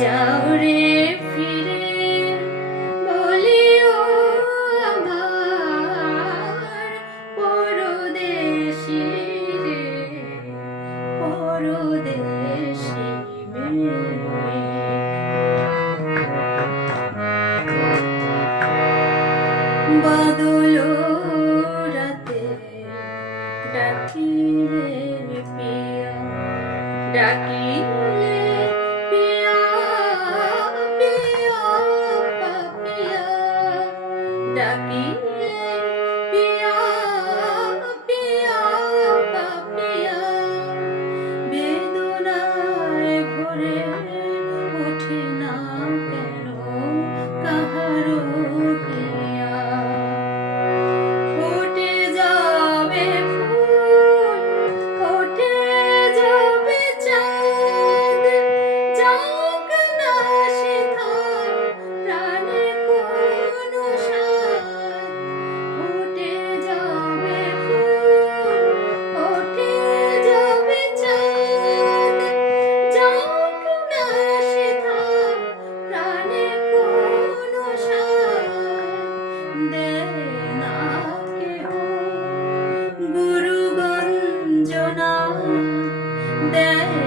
যাও রে ফিরে বলিও আমার পরদেশী রে পরদেশী বাদল রাতে ডাকিলে পিয়া ডাকিলে পিয়া পিয়া পাপিয়া ডাকিলে পিয়া পিয়া পাপিয়া বেদনায় ভরে ওঠে না কেন কাহারো হিয়া ফুটে যাবে ফুল ওঠে যাবে চাঁদ যাক না সেথা প্রাণে কোনো স্বাদ ফুটে যাবে ফুল ওঠে যাবে চাঁদ যাক না সেথা প্রাণে কোনো স্বাদ দেয় না কেহ গুরু গঞ্জনা দেয়